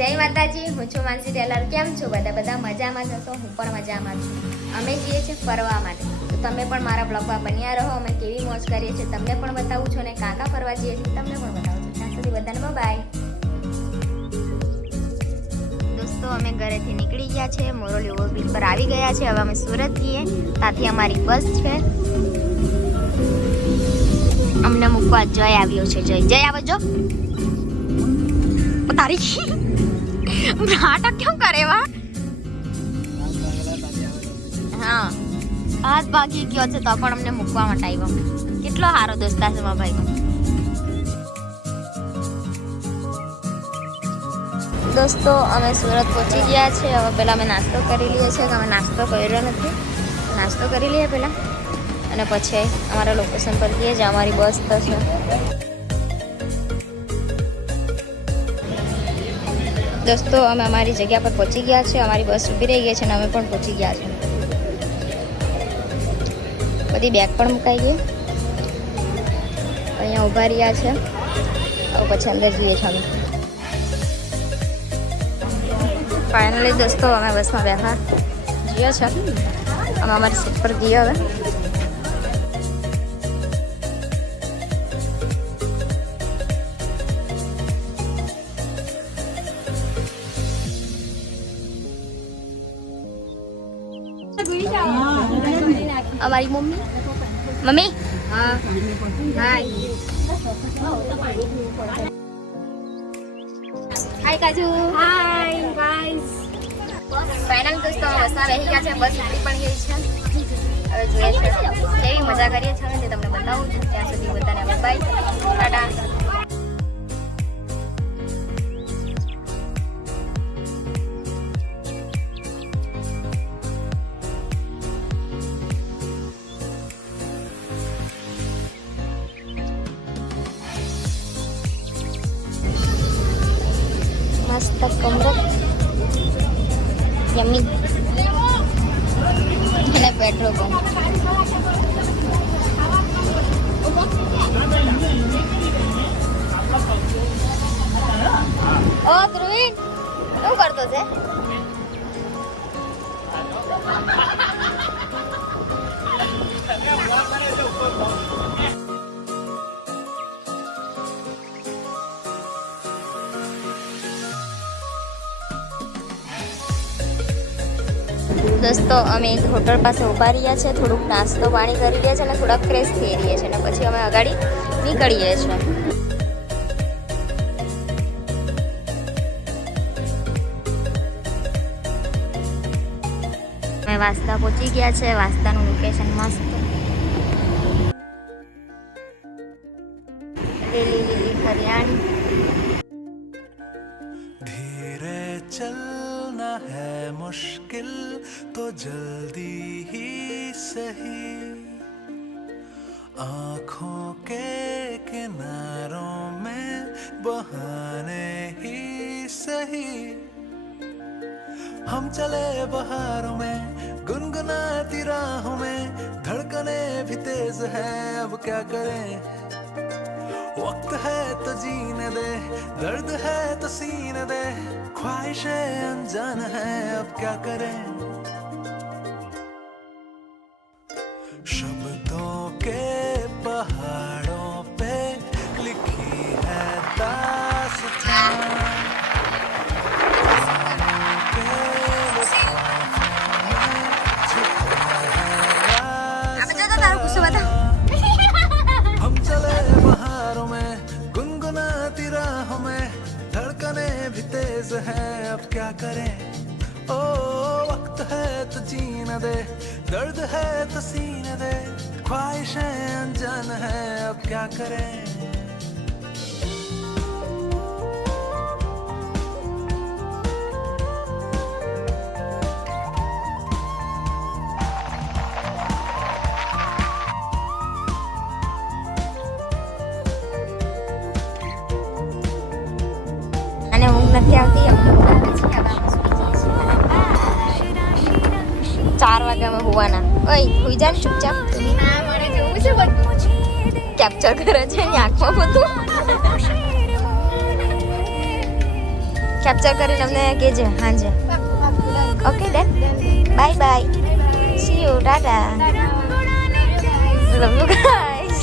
જય માતાજી, હું છું માનસી ટેલર. કેમ છો બધા મજામાં જ હશો? હું પણ મજામાં છું. અમે જઈએ છીએ ફરવા માટે, તો તમે પણ મારા બ્લોગમાં બન્યા રહો. અમે કેવી મોજ કરીએ છીએ તમને પણ બતાવું છું, અને કાકા ફરવા જઈએ છીએ તમને પણ બતાવું છું. ત્યાં સુધી બધાને બાય. દોસ્તો, અમે ઘરેથી નીકળી ગયા છે, મોરોલી ઓવરબ્રિજ પર આવી ગયા છે. હવે અમે સુરત જઈએ, ત્યાંથી અમારી બસ છે. અમને મૂકવા જય આવ્યો છે. જય આવજો. તારી નાટક કેમ કરે વા? હા, હાથ ભાગી ગયો છે તો પણ અમને મૂકવા માટે આવ્યો. કેટલો સારો દોસ્તા છે મારા ભાઈનો. દોસ્તો, અમે સુરત પહોંચી ગયા છે. હવે પહેલાં અમે નાસ્તો કરી લઈએ છીએ. અમે નાસ્તો કર્યો નથી, નાસ્તો કરી લઈએ પહેલાં, અને પછી અમારા લોકેશન પર જઈએ જ્યાં અમારી બસ તો છે. દોસ્તો, અમે અમારી જગ્યા પર પહોંચી ગયા છે. અમારી બસ ઊભી રહી ગઈ છે અને અમે પણ પહોંચી ગયા છે. બધી બેગ પણ મુકાઈ ગઈ. અહીંયા ઊભા રહ્યા છે. હવે પછી અંદર જઈએ છીએ અમે. ફાઇનલી દોસ્તો, અમે બસમાં બેઠા જઈએ છે. અમે અમારી સીટ પર જઈએ હવે. અમારી મમ્મી હા હાય કાજુ. Hi guys. ફાઇનલ દોસ્તો, બસમાં બેસી ગયા છે. બસ ઉપડી પણ ગઈ છે. હવે જોઈએ છે કેવી મજા કરીએ છીએ તે તમને બતાવું છું. ત્યાં સુધી બધાને બાય, ટાટા. મસ્ત કમરો, યમ્મી, અને પેટ્રોલ પંપ. ઓ ધ્રુવીન, શું કરતો છે? દોસ્તો, અમે એક હોટલ પાસે ઊભા રહ્યા છે. થોડુંક નાસ્તો પાણી કરી રહ્યા છે અને થોડાક ફ્રેશ થઈ રહ્યા છે, અને પછી અમે આગળ નીકળીએ છીએ. અમે વાંસદા પહોંચી ગયા છે. વાંસદાનું લોકેશન મસ્ત. લીલી લીલી હરિયાળી. है मुश्किल तो जल्दी ही सही, आँखों के किनारों में बहाने ही सही, हम चले बहारों में गुनगुनाती राहों में, धड़कने भी तेज है अब क्या करें, वक्त है तो जीने दे, दर्द है तो सीने दे, ख्वाहिशें अनजान है अब क्या करें, शब्दों के पहाड़ों पे लिखी है दास्तां, के लिफाफों में छुपा है रास्ता, हम चले बहारों में गुनगुनाती राहों में, धड़कने भी तेज है अब क्या करें, ओ वक्त है तो जीने दे, दर्द है तो सीने दे, ख्वाहिशें अनजान है अब क्या करें. અને ઊંઘ નથી આવતી. 4 વાગે અમે હોવાના. ઓય હુઈ જા ને ચૂપચાપ. હા, મને જોવું છે બધું. કેપ્ચર કરે છે એની આંખમાં બધું. કેપ્ચર કરીને અમને કહેજે હાંજે. Okay done. Bye bye. See you. Tata. Love you guys.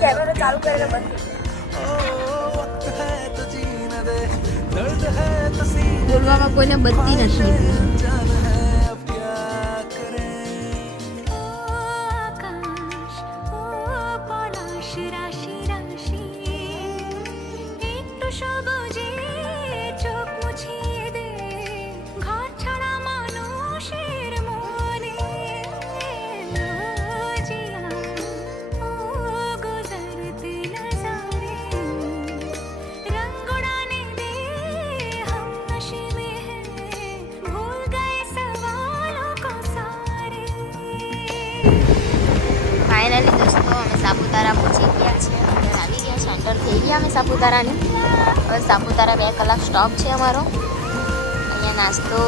Camera चालू करेगा बंद. બોલવામાં કોઈને બત્તી નથી. ફાઇનલી દોસ્તો અમે સાપુતારા પહોંચી ગયા છે. અંદર આવી ગયા છે. એન્ટર થઈ ગયા અમે સાપુતારાની. હવે સાપુતારા 2 કલાક સ્ટોપ છે અમારો. અહીં નાસ્તો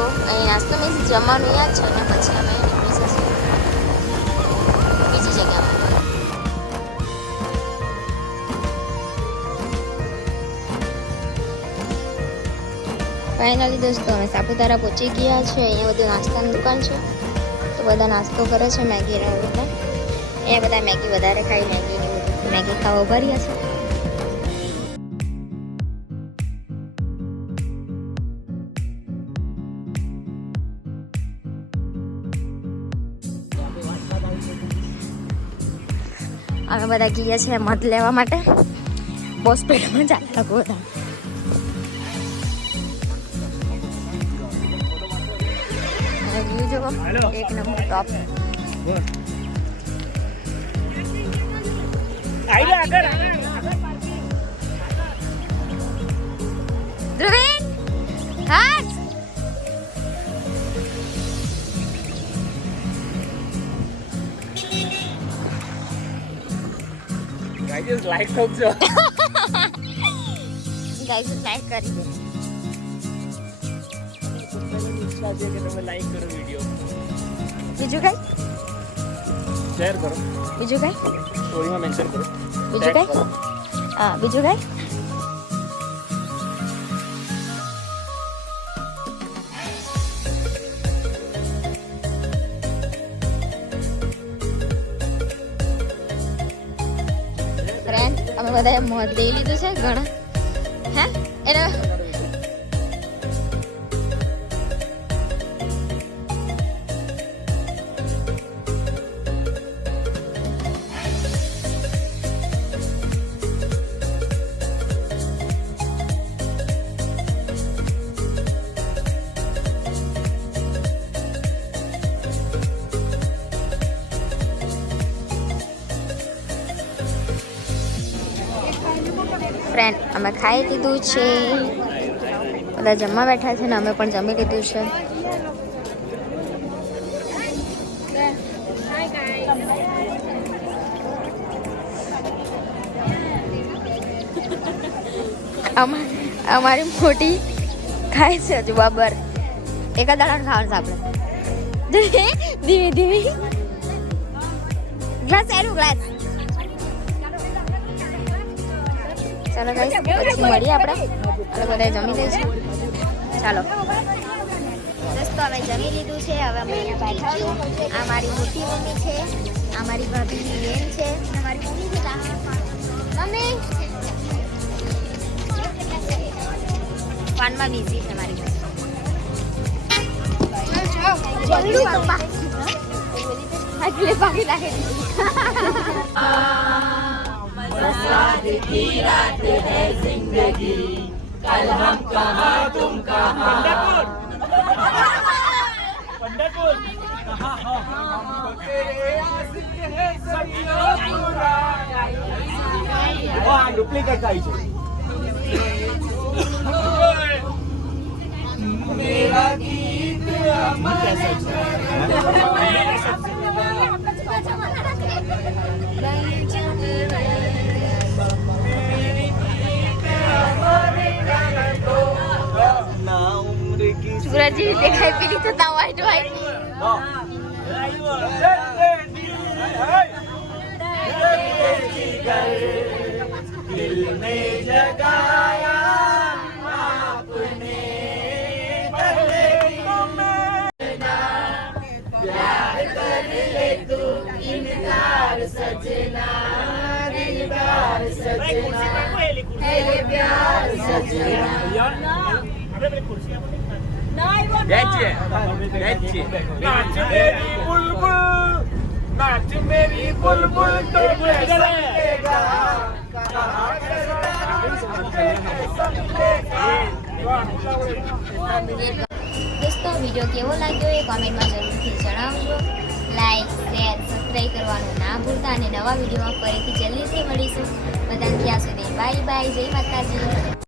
મીન્સ જમવાનું યાદ છે અને પછી અમે નીકળી જઈશું બીજી જગ્યામાં. ફાઇનલી દોસ્તો અમે સાપુતારા પહોંચી ગયા છે. અહીંયા બધું નાસ્તાની દુકાન છે તો બધા નાસ્તો કરે છે મેગીને એવું બધા. અહીંયા બધા મેગી વધારે ખાઈ મેગી ખાવા ઉભા રહ્યા છે. અમે બધા ગયા છે મધ લેવા માટે. બહુ સ્પીડમાં ચાલતા બધા. વ્યૂ જો એક નંબર ટોપ. ધ્રુવીન હર્ષ ગાઈસ લાઈક કરજો. ગાઈસ લાઈક કરી દે. ઈચ્છા છે કે તમે લાઈક કરો વિડિયો. બીજું કઈ? શેર કરો. બીજું કઈ? સ્ટોરીમાં મેન્શન કરો. બીજું કઈ? હા બીજું કઈ? ફ્રેન્ડ અમે બધાએ મધ લઈ લીધું છે ઘણા. હે એને ફ્રેન્ડ અમે ખાઈ લીધું છે. બધા જમવા બેઠા છે ને અમે પણ જમી લીધું છે. અમારી મોટી ખાય છે હજુ બાબર. એક જ દાડા ખાવાનું આપણે. ધીમી ધીમી ગ્લાસ એનું ગ્લાસ. ચાલો ગાઈસ પછી મળીએ આપણે. અને બધા જમી લઈશું. ચાલો દોસ્તો અમે જમી લીધું છે. હવે અમે બેઠા છું. આ મારી મોટી મમ્મી છે. આ મારી ભાભીની બેન છે. મારી મમ્મી છે. મમ્મી પાનમાં બીઝી છે મારી. જલ્દી પપ્પા આગલે પાકી નાખે. बरसात की रात है जिंदगी ડુપ્લિકેટ થાય છે सूरज देखाई पीली तो व्हाइट व्हाइट दिल में जगाया आपने पहले प्यार कर ले तू इनकार सजना दिलदार सजना है प्यार सजना नाच मेरी बुलबुल नाच मेरी बुलबुल तो संगेगा દોસ્તો વિડીયો કેવો લાગ્યો એ કોમેન્ટમાં જરૂરથી જણાવજો. લાઈક શેર સબસ્ક્રાઈબ કરવાનું ના ભૂલતા અને નવા વિડીયોમાં ફરીથી જલ્દીથી મળીશું. બધાને ત્યાં સુધી બાય બાય, જય માતાજી.